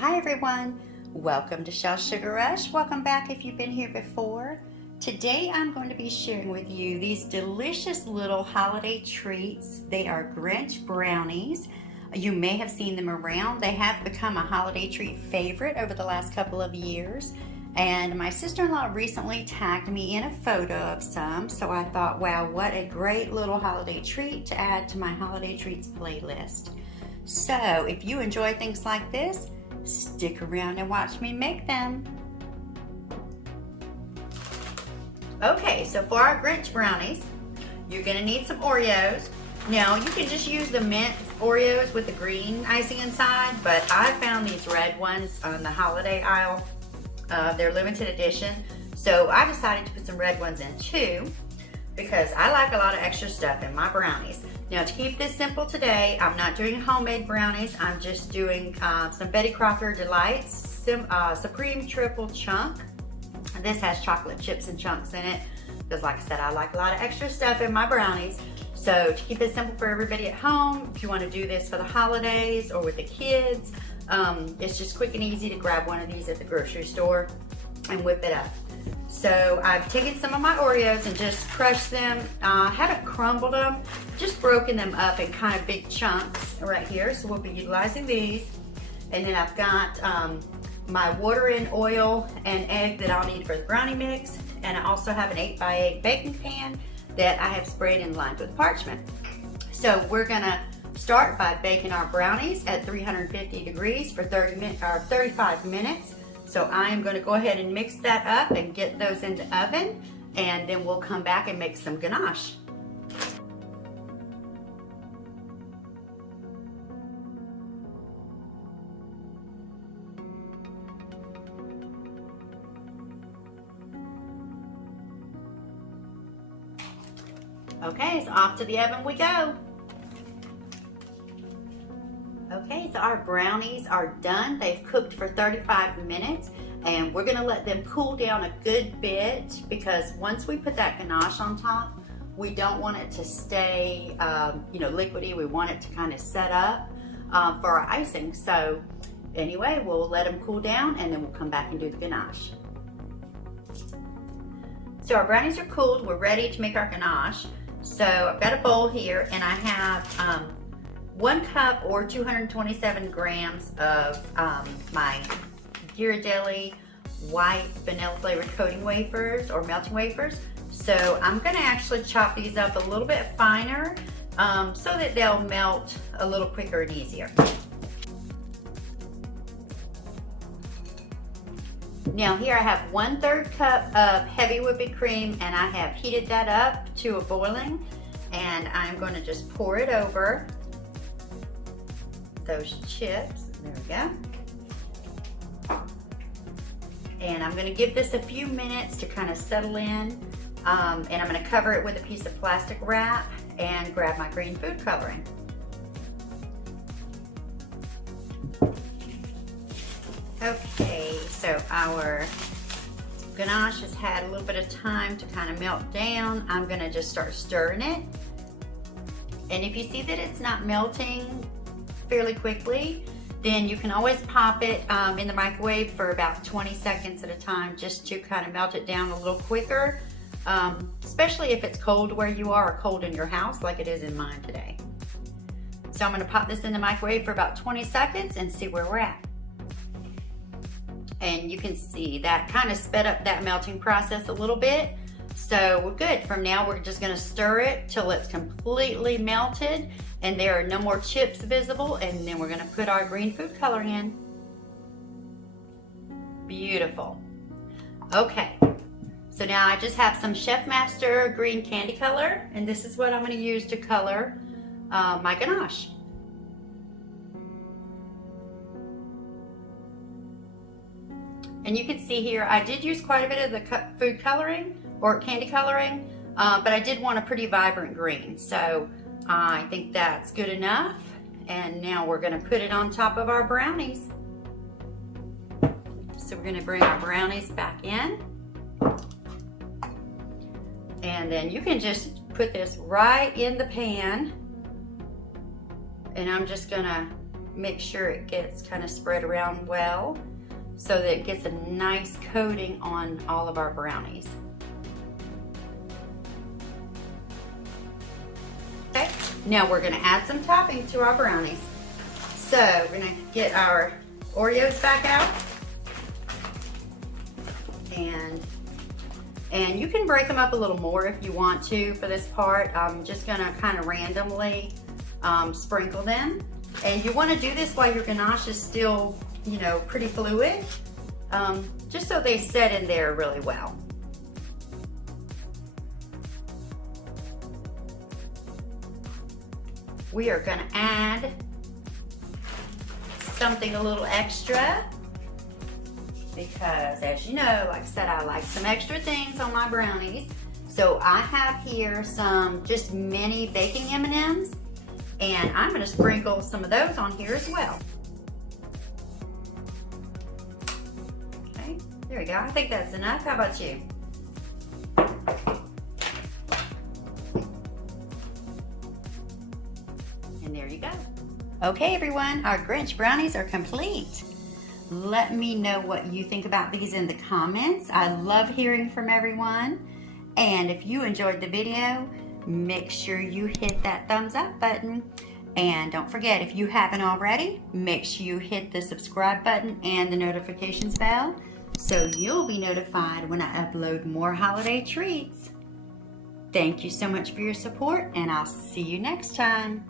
Hi everyone, welcome to Shell Sugar Rush. Welcome back if you've been here before. Today I'm going to be sharing with you these delicious little holiday treats. They are Grinch Brownies. You may have seen them around. They have become a holiday treat favorite over the last couple of years. And my sister-in-law recently tagged me in a photo of some, so I thought, wow, what a great little holiday treat to add to my holiday treats playlist. So if you enjoy things like this, stick around and watch me make them. Okay, so for our Grinch Brownies, you're gonna need some Oreos. Now, you can just use the mint Oreos with the green icing inside, but I found these red ones on the holiday aisle. They're limited edition, so I decided to put some red ones in too, because I like a lot of extra stuff in my brownies. Now, to keep this simple today, I'm not doing homemade brownies. I'm just doing some Betty Crocker Delights Supreme Triple Chunk. This has chocolate chips and chunks in it, because like I said, I like a lot of extra stuff in my brownies. So to keep it simple for everybody at home, if you want to do this for the holidays or with the kids, it's just quick and easy to grab one of these at the grocery store and whip it up. So I've taken some of my Oreos and just crushed them. Haven't crumbled them, just broken them up in kind of big chunks right here. So we'll be utilizing these. And then I've got my water and oil and egg that I'll need for the brownie mix. And I also have an 8x8 baking pan that I have sprayed and lined with parchment. So we're gonna start by baking our brownies at 350 degrees for 35 minutes. So I am going to go ahead and mix that up and get those in the oven, and then we'll come back and make some ganache. Okay, so off to the oven we go. Okay, so our brownies are done. They've cooked for 35 minutes, and we're gonna let them cool down a good bit, because once we put that ganache on top, we don't want it to stay liquidy. We want it to kind of set up for our icing. So anyway, we'll let them cool down, and then we'll come back and do the ganache. So our brownies are cooled. We're ready to make our ganache. So I've got a bowl here, and I have 1 cup or 227 grams of my Ghirardelli white vanilla flavored coating wafers or melting wafers. So I'm gonna actually chop these up a little bit finer so that they'll melt a little quicker and easier. Now here I have 1/3 cup of heavy whipping cream, and I have heated that up to a boiling, and I'm gonna just pour it over those chips. There we go. And I'm gonna give this a few minutes to kind of settle in, and I'm gonna cover it with a piece of plastic wrap and grab my green food coloring. Okay, so our ganache has had a little bit of time to kind of melt down. I'm gonna just start stirring it. And if you see that it's not melting fairly quickly, then you can always pop it in the microwave for about 20 seconds at a time, just to kind of melt it down a little quicker, especially if it's cold where you are or cold in your house like it is in mine today. So I'm going to pop this in the microwave for about 20 seconds and see where we're at. And you can see that kind of sped up that melting process a little bit. So we're good. From now, we're just going to stir it till it's completely melted and there are no more chips visible, and then we're going to put our green food coloring in. Beautiful. Okay, so now I just have some Chef Master green candy color, and this is what I'm going to use to color my ganache. And you can see here, I did use quite a bit of the food coloring or candy coloring, but I did want a pretty vibrant green. So I think that's good enough. And now we're gonna put it on top of our brownies. So we're gonna bring our brownies back in. And then you can just put this right in the pan. And I'm just gonna make sure it gets kind of spread around well so that it gets a nice coating on all of our brownies. Okay, now we're gonna add some topping to our brownies. So we're gonna get our Oreos back out. And you can break them up a little more if you want to for this part. I'm just gonna kind of randomly sprinkle them. And you wanna do this while your ganache is still, you know, pretty fluid, just so they set in there really well. We are gonna add something a little extra, because as you know, like I said, I like some extra things on my brownies. So I have here some just mini baking M&ms, and I'm gonna sprinkle some of those on here as well. Okay, there we go. I think that's enough. How about you? And there you go. Okay everyone, our Grinch brownies are complete. Let me know what you think about these in the comments. I love hearing from everyone. And if you enjoyed the video, make sure you hit that thumbs up button. And don't forget, if you haven't already, make sure you hit the subscribe button and the notifications bell so you'll be notified when I upload more holiday treats. Thank you so much for your support, and I'll see you next time.